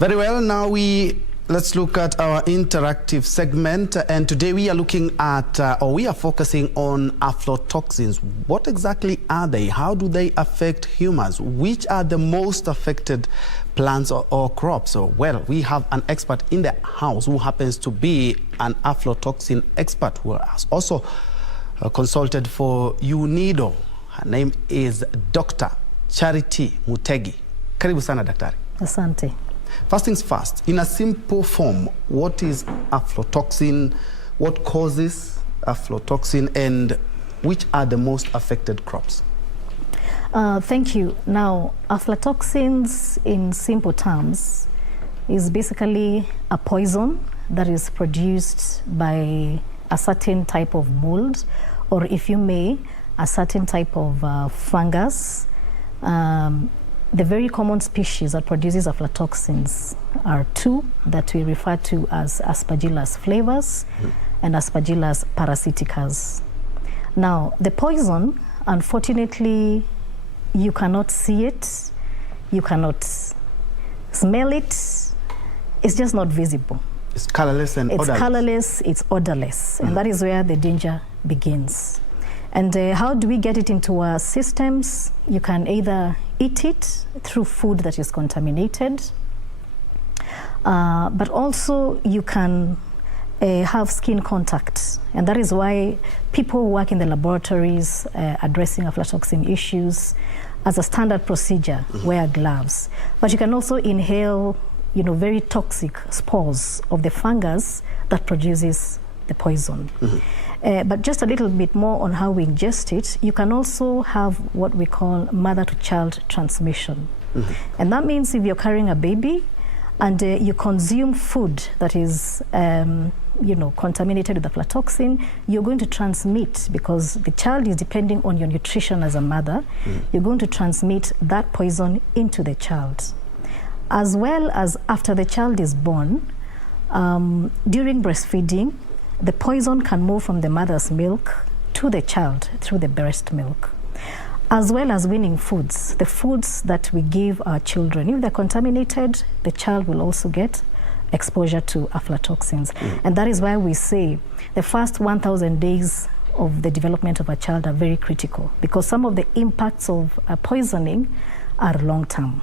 Very well, now let's look at our interactive segment, and today we are looking at, we are focusing on aflatoxins. What exactly are they? How do they affect humans? Which are the most affected plants or crops? So, well, we have an expert in the house who happens to be an aflatoxin expert who has also consulted for UNIDO. Her name is Dr. Charity Mutegi. Karibu sana daktari. Asante. First things first, in a simple form, what is aflatoxin, what causes aflatoxin, and which are the most affected crops? Thank you. Now, aflatoxins, in simple terms, is basically a poison that is produced by a certain type of mold, or if you may, a certain type of fungus. The very common species that produces aflatoxins are two that we refer to as Aspergillus flavus and Aspergillus parasiticus. Now, the poison, unfortunately, you cannot see it, you cannot smell it, it's just not visible. It's colorless and odorless. It's colorless, it's odorless, and that is where the danger begins. And how do we get it into our systems? You can either eat it through food that is contaminated, but also you can have skin contact. And that is why people who work in the laboratories addressing aflatoxin issues, as a standard procedure, wear gloves. But you can also inhale, very toxic spores of the fungus that produces the poison. But just a little bit more on how we ingest it, you can also have what we call mother-to-child transmission. And that means if you're carrying a baby and you consume food that is contaminated with aflatoxin, you're going to transmit, because the child is depending on your nutrition as a mother, you're going to transmit that poison into the child. As well as after the child is born, during breastfeeding, the poison can move from the mother's milk to the child through the breast milk, as well as weaning foods, the foods that we give our children. If they're contaminated, the child will also get exposure to aflatoxins. And that is why we say the first 1,000 days of the development of a child are very critical, because some of the impacts of poisoning are long-term.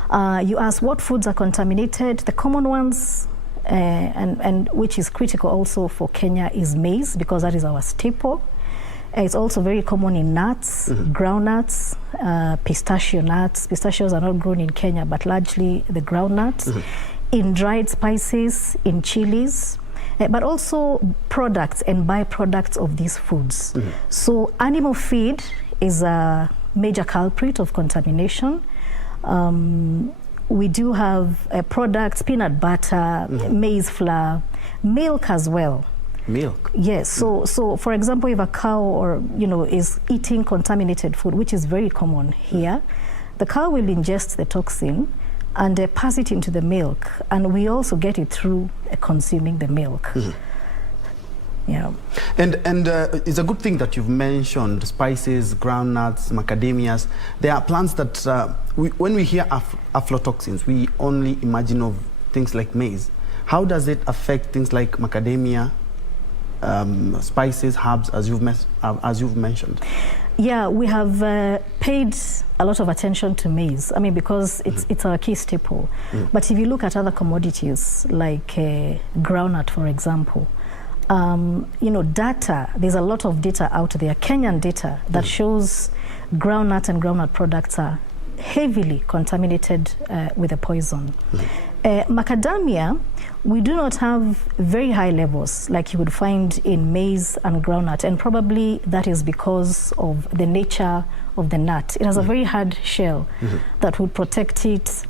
You ask what foods are contaminated. The common ones, and which is critical also for Kenya, is maize, because that is our staple. It's also very common in nuts, groundnuts, pistachio nuts. Pistachios are not grown in Kenya, but largely the groundnuts. In dried spices, in chilies, but also products and byproducts of these foods. So animal feed is a major culprit of contamination. We do have products, peanut butter, maize flour, milk as well. Milk? Yes. So for example, if a cow is eating contaminated food, which is very common here, the cow will ingest the toxin and pass it into the milk, and we also get it through consuming the milk. Yeah. And it's a good thing that you've mentioned spices, groundnuts, macadamias. There are plants that, when we hear aflatoxins, we only imagine of things like maize. How does it affect things like macadamia, spices, herbs, as you've mentioned? Yeah, we have paid a lot of attention to maize. I mean, because it's our key staple. But if you look at other commodities like groundnut, for example, data, there's a lot of data out there, Kenyan data, that shows groundnut and groundnut products are heavily contaminated with a poison. Macadamia, we do not have very high levels like you would find in maize and groundnut, and probably that is because of the nature of the nut. It has a very hard shell that would protect it.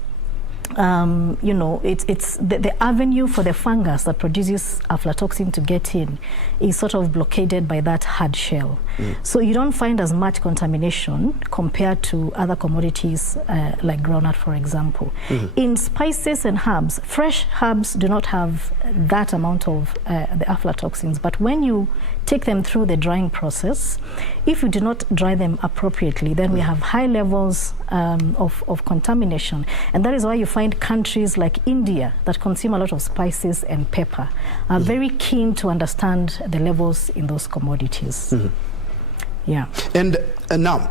It's the avenue for the fungus that produces aflatoxin to get in is sort of blockaded by that hard shell. So you don't find as much contamination compared to other commodities like groundnut, for example. In spices and herbs, fresh herbs do not have that amount of the aflatoxins, but when you take them through the drying process, if you do not dry them appropriately, then we have high levels of contamination. And that is why you find find countries like India that consume a lot of spices and pepper are very keen to understand the levels in those commodities. Yeah. And now,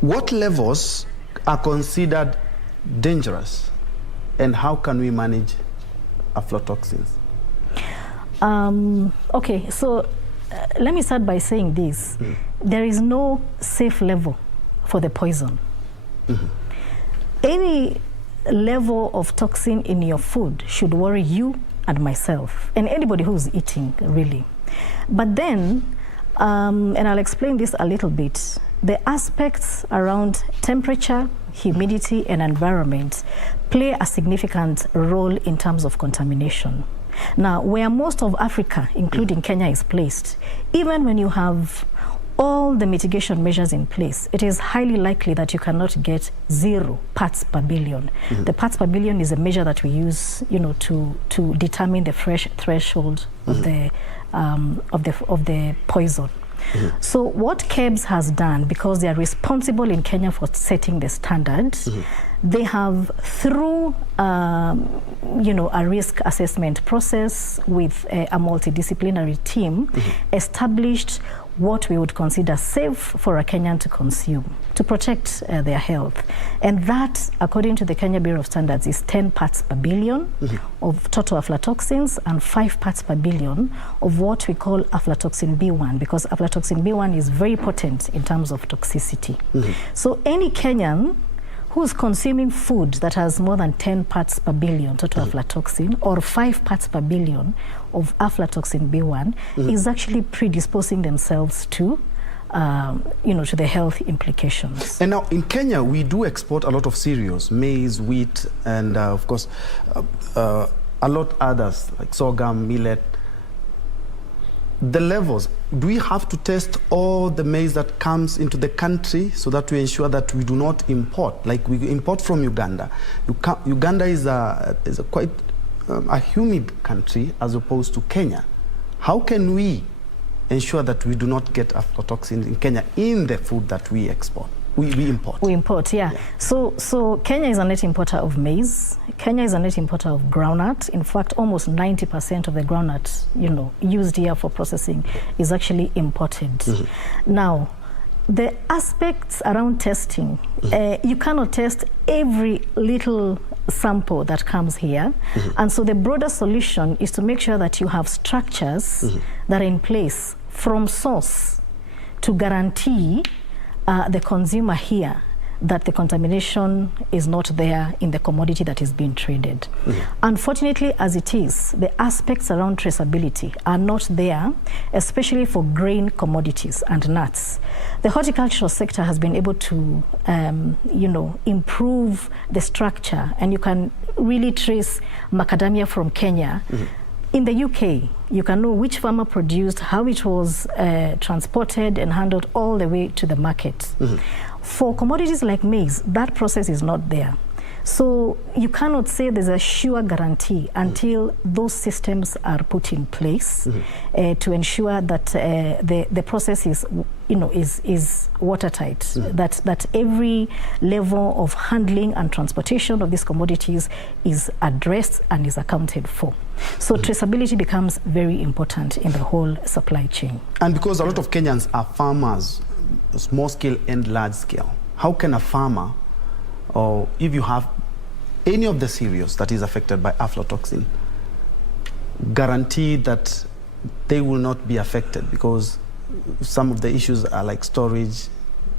what levels are considered dangerous, and how can we manage aflatoxins? Okay, so let me start by saying this. There is no safe level for the poison. Any level of toxin in your food should worry you and myself, and anybody who's eating, really. But then, and I'll explain this a little bit, the aspects around temperature, humidity, and environment play a significant role in terms of contamination. Now, where most of Africa, including Kenya, is placed, even when you have all the mitigation measures in place, it is highly likely that you cannot get 0 parts per billion. The parts per billion is a measure that we use, you know, to determine the threshold of the poison. So what KEBS has done, because they are responsible in Kenya for setting the standards, they have, through you know, a risk assessment process with a multidisciplinary team, established what we would consider safe for a Kenyan to consume to protect their health. And that, according to the Kenya Bureau of Standards, is 10 parts per billion of total aflatoxins and 5 parts per billion of what we call aflatoxin B1, because aflatoxin B1 is very potent in terms of toxicity. So any Kenyan who's consuming food that has more than 10 parts per billion total aflatoxin or 5 parts per billion of aflatoxin B1 is actually predisposing themselves to, you know, to the health implications. And now in Kenya, we do export a lot of cereals, maize, wheat, and of course, a lot others like sorghum, millet. The levels, do we have to test all the maize that comes into the country so that we ensure that we do not import? Like we import from Uganda. Uganda is a quite a humid country as opposed to Kenya. How can we ensure that we do not get aflatoxins in Kenya in the food that we export? We import. We import, yeah. So Kenya is a net importer of maize. Kenya is a net importer of groundnut. In fact, almost 90% of the groundnut, you know, used here for processing is actually imported. Now, the aspects around testing, you cannot test every little sample that comes here. And so the broader solution is to make sure that you have structures that are in place from source to guarantee the consumer here that the contamination is not there in the commodity that is being traded. Unfortunately, as it is, the aspects around traceability are not there, especially for grain commodities and nuts. The horticultural sector has been able to, you know, improve the structure, and you can really trace macadamia from Kenya. In the UK, you can know which farmer produced, how it was transported and handled all the way to the market. For commodities like maize, that process is not there. So you cannot say there's a sure guarantee until those systems are put in place to ensure that the process is, you know, is watertight, that every level of handling and transportation of these commodities is addressed and is accounted for. So traceability becomes very important in the whole supply chain. And because a lot of Kenyans are farmers, small scale and large scale, how can a farmer, or if you have any of the cereals that is affected by aflatoxin, guarantee that they will not be affected? Because some of the issues are like storage,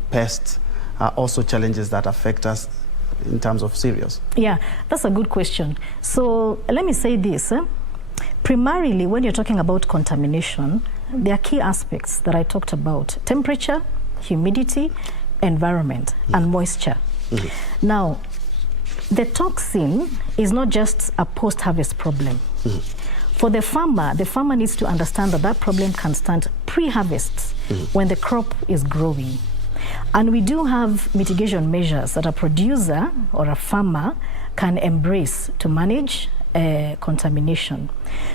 pests, are also challenges that affect us in terms of cereals. Yeah, that's a good question. So let me say this. Primarily, when you're talking about contamination, there are key aspects that I talked about: temperature, humidity, environment, and moisture. Now, the toxin is not just a post-harvest problem. For the farmer needs to understand that that problem can start pre-harvest when the crop is growing. And we do have mitigation measures that a producer or a farmer can embrace to manage contamination.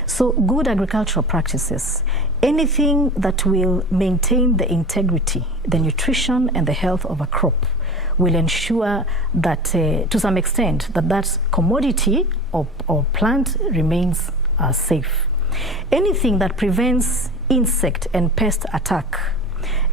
So good agricultural practices, anything that will maintain the integrity, the nutrition, and the health of a crop will ensure that, to some extent, that commodity or plant remains safe. Anything that prevents insect and pest attack,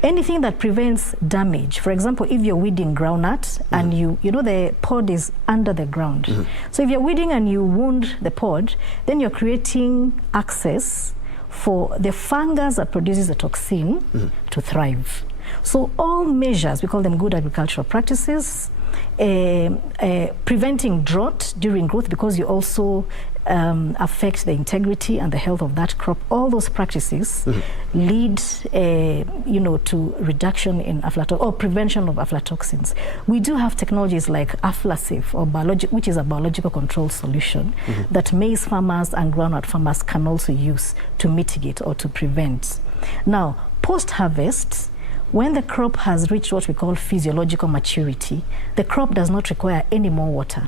anything that prevents damage. For example, if you're weeding groundnut and you know the pod is under the ground. So if you're weeding and you wound the pod, then you're creating access for the fungus that produces the toxin to thrive. So all measures, we call them good agricultural practices, preventing drought during growth, because you also affect the integrity and the health of that crop. All those practices lead, to reduction in or prevention of aflatoxins. We do have technologies like AflaSafe, or which is a biological control solution that maize farmers and groundnut farmers can also use to mitigate or to prevent. Now, post-harvest, when the crop has reached what we call physiological maturity, the crop does not require any more water.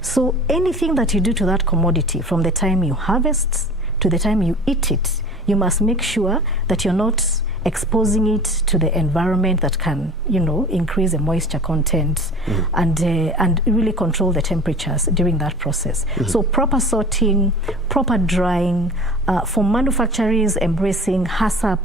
So anything that you do to that commodity, from the time you harvest to the time you eat it, you must make sure that you're not exposing it to the environment that can, increase the moisture content and really control the temperatures during that process. So proper sorting, proper drying, for manufacturers embracing HACCP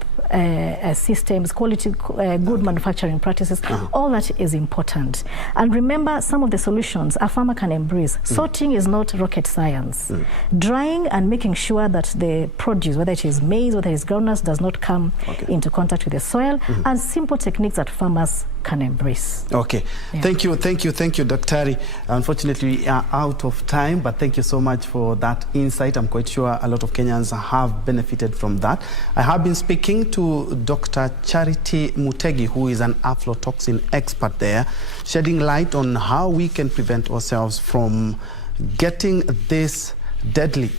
systems, quality, good manufacturing practices, all that is important. And remember, some of the solutions a farmer can embrace. Sorting is not rocket science. Drying and making sure that the produce, whether it is maize, whether it is groundnuts, does not come into contact with the soil, and simple techniques that farmers can embrace. Okay, thank you, Dr. Unfortunately, we are out of time, but thank you so much for that insight. I'm quite sure a lot of Kenyans have benefited from that. I have been speaking to Dr. Charity Mutegi, who is an aflatoxin expert there, shedding light on how we can prevent ourselves from getting this deadly